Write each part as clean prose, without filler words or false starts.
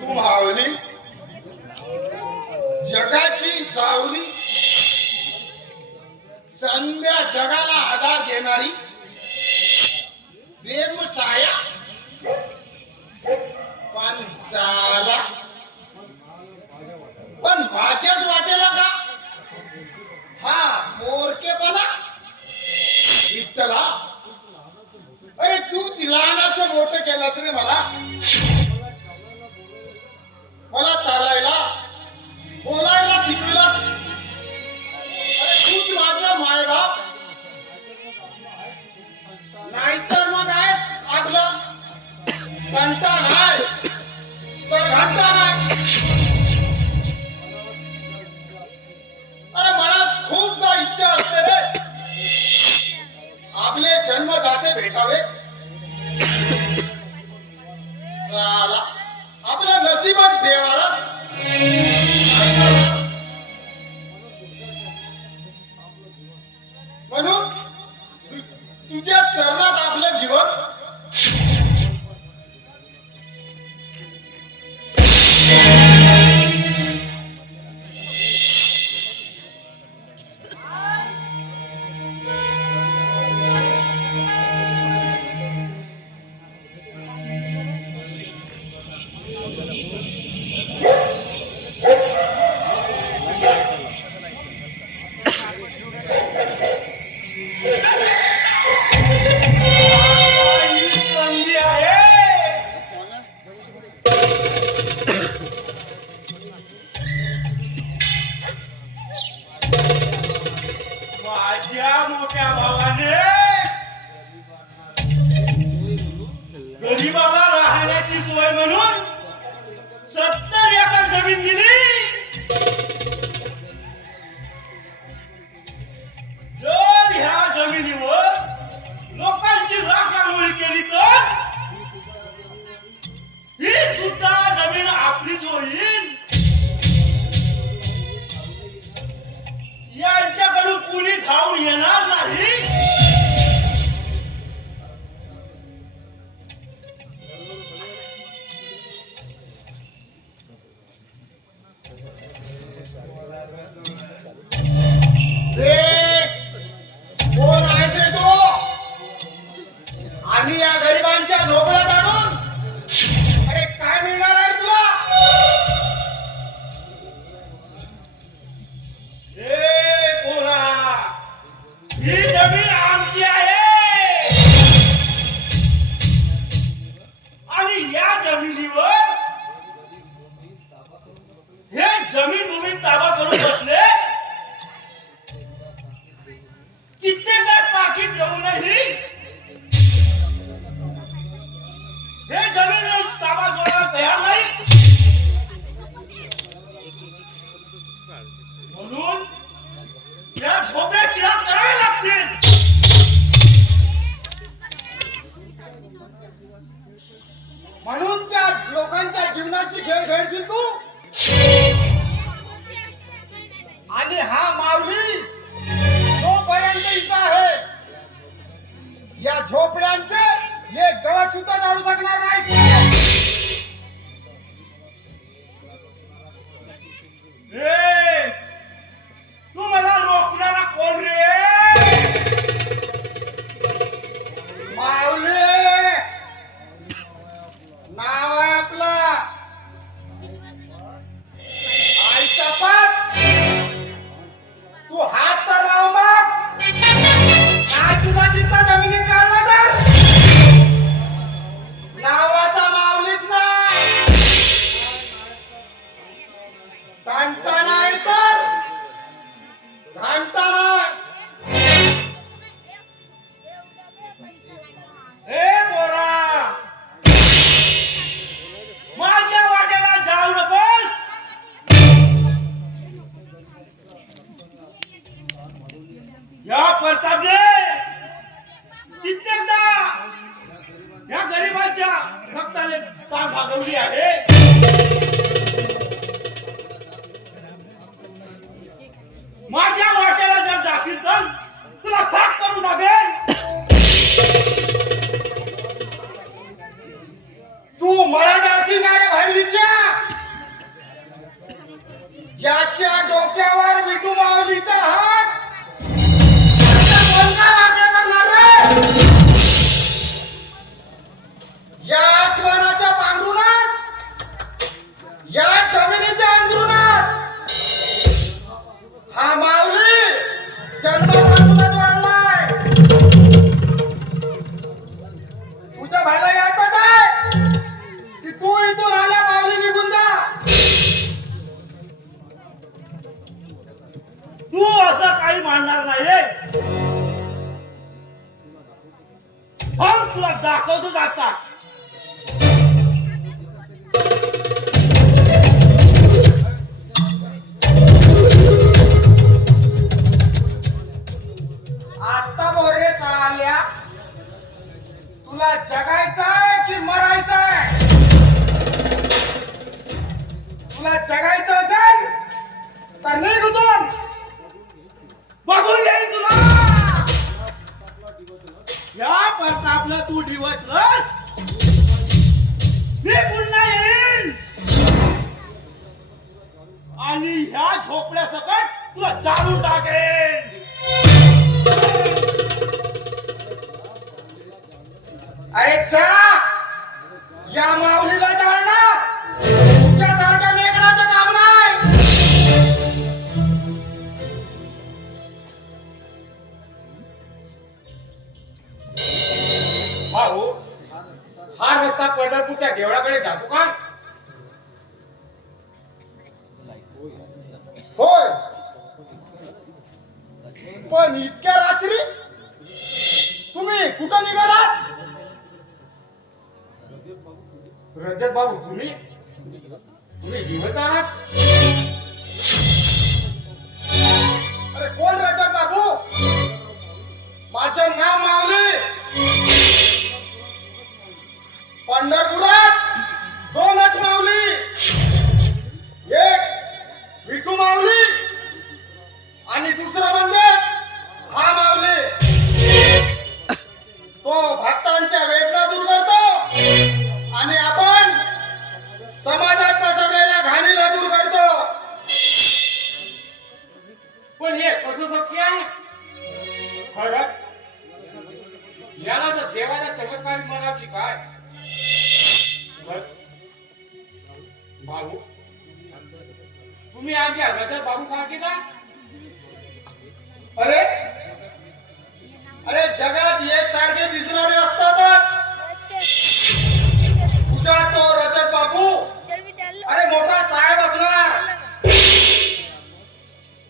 तू मावली जगाची सावली संध्या जगाला आधार देणारी प्रेम साया पण साला पण माझ्याच वाटेला का हा मोरकेपणा विठ्ठला अरे तूच लहानाचं मोठं केलंस रे मला चालायला बोलायला शिकविला अरे तूच माझा मायबाप नाहीतर मग आहेच आपलं घंटा नाही तर घंटा नाही अरे मला खूपदा इच्छा असते रे आपले जन्मदाते भेटावे साला आपल्या नशिबात देवालाच म्हणून तुझ्या चरणात आपलं जीवन गरीबाला राहण्याची सोय म्हणून 70 एकर जमीन दिली. जर ह्या जमिनीवर लोकांची राखणदारी केली तर ही सुद्धा जमीन आपलीच होईल. यांच्याकडून कुणी धावून येणार नाही. आणि या गरिबांच्या झोपड्यात आणून अरे काय मिळणार आहे तुला ए पोरा ही जमीन आमची आहे आणि या जमिनीवर हे जमीन भूमी ताबा करून बसले. कित्येकदा ताकीद देऊनही हे जमीन ताबा सोडायला तयार नाही. म्हणून या झोपड्या चिराग करावे लागतील. म्हणून त्या लोकांच्या जीवनाशी खेळ खेळशील तू आणि हा माऊली जोपर्यंत इथं आहे या झोपड्यांचे एक गवत सुद्धा जाऊ शकणार नाही. तू मला रोखणारा कोण रे? माऊली नाव आहे आपला आई शपथ तू हात तर लाव मग काय तुला जिथं जमिनीत काढला तर नावाचा माऊलीच नाही घंटा नाही तर घंटा नाही. ए पोरा माझ्या वाटेला जाऊ नकोस. या प्रतापने कित्येकदा या गरिबांच्या रक्ताने ताण भागवली आहे. माझ्या वाट्याला जर जाशील तर ज्याच्या डोक्यावर विठू माऊलीचा हात त्याचा कोणता वाक्य करणार रे? या आसमानाच्या पांघरुणात, या जमिनीच्या अंथरुणात हा माऊली जन्मापासूनच वाढलाय. तुझ्या भाला यातच आहे की तू इथून आल्या माऊली निघून जा. तू असं काही मानणार नाही. तुला दाखवतो आता. आता बोल रे साल्या, तुला जगायचंय की मरायचंय? तुला जगायचं असेल तर निघ उठून. बघून घेईन तुला. या प्रतापला तू डिवचलंस, मी पुन्हा येईन आणि ह्या झोपड्या सकट तुला जाळून टाकेन. अरे चा, या माऊलीला जाळणं तुझ्यासारख्या मेघनाचं काम नाही. भाऊ, हा रस्ता पंढरपूरच्या देवळाकडे जातो का? होय, पण इतक्या रात्री तुम्ही कुठं निघालात? रजत भाऊ, तुम्ही जिवंत आहात? अरे कोण रजत बाबू? माझं नाव माऊली. पंढरपुरात दोनच माऊली, एक विठू माऊली आणि दुसरं म्हणजे हा माऊली. तो भक्तांच्या वेदना दूर करतो आणि आपण समाजात पसरलेल्या घाणीला दूर करतो. पण हे कसं शक्य आहे? खरंच याला तर देवाचा चमत्कार म्हणा की काय? भाऊ, तुम्ही आमच्या रजत भाऊ सारखे का? अरे अरे जगात एकसारखे दिसणारे असतातच. तुझा तो रजत बाबू अरे मोठा साहेब असणार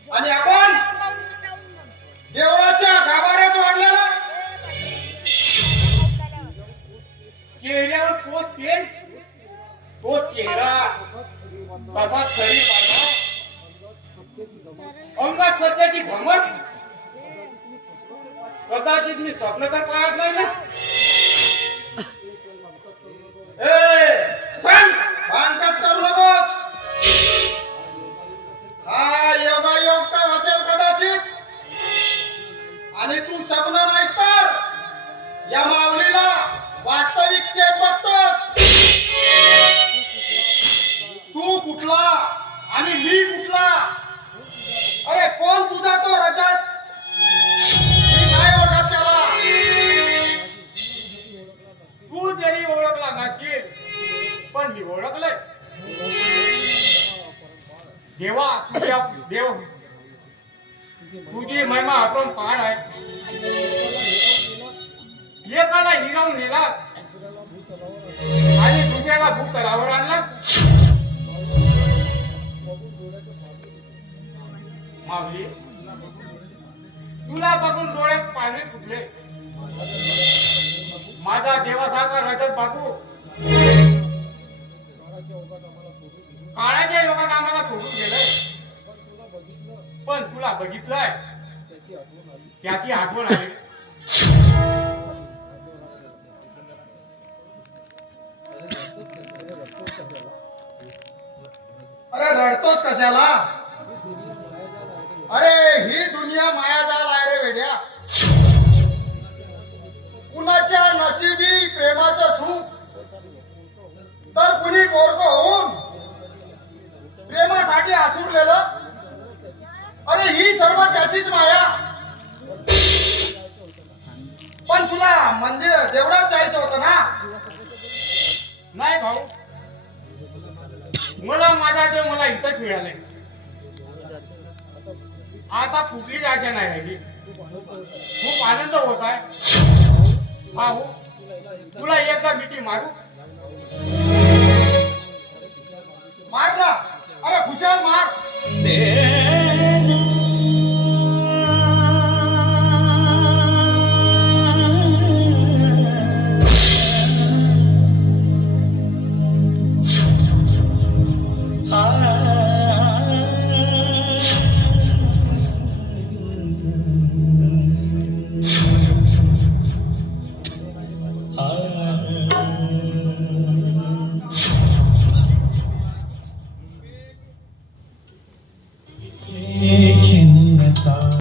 आणि आपण देवळाच्या गाभाऱ्यात वाढलेला. चेहऱ्यावर तोच तेल, तो चेहरा, तसा शरीर बांधा, अंगात सध्याची घमट. कदाचित मी स्वप्न तर पाहत नाही ना. चल, भानकाच करू नकोस. हा योगायोग तर असेल कदाचित, आणि तू स्वप्न नाहीस तर या माऊलीला वास्तविकतेत बघतोस. तू कुठला आणि मी कुठला? अरे कोण तुझा तो रजत? मी नाही ओळखत त्याला. तू जरी ओळखला नसेल पण मी ओळखलंय. देवा, तुझी महिमा अपरंपार आहे. एकाला हिरावून नेला आणि दुसऱ्याला भूतलावर आणला. माऊली, तुला बघून डोळ्यात पाणी फुटले. माझा देवासारखा रजत बाबू काळाच्या योगात आम्हाला सोडून गेलंय. पण तुला बघितलंय, त्याची आठवण आली. अरे रडतोस कशाला? अरे ही दुनिया मायाजाल आहे रे वेड्या. कुणाच्या नशिबी प्रेमाचं सुख तर कुणी पोरकं होऊन प्रेमासाठी आसुरलेलं अरे ही सर्व त्याचीच माया. पण तुला मंदिर देवळात जायचं होतं ना. नाही भाऊ, मला माझा देव मला इथंच मिळाले. आता कुठलीच आशा नाही राहिली. खूप आनंद होत आहे. भाऊ, तुला एकदा मिठी मारू. मार ना. अरे खुशाल मार.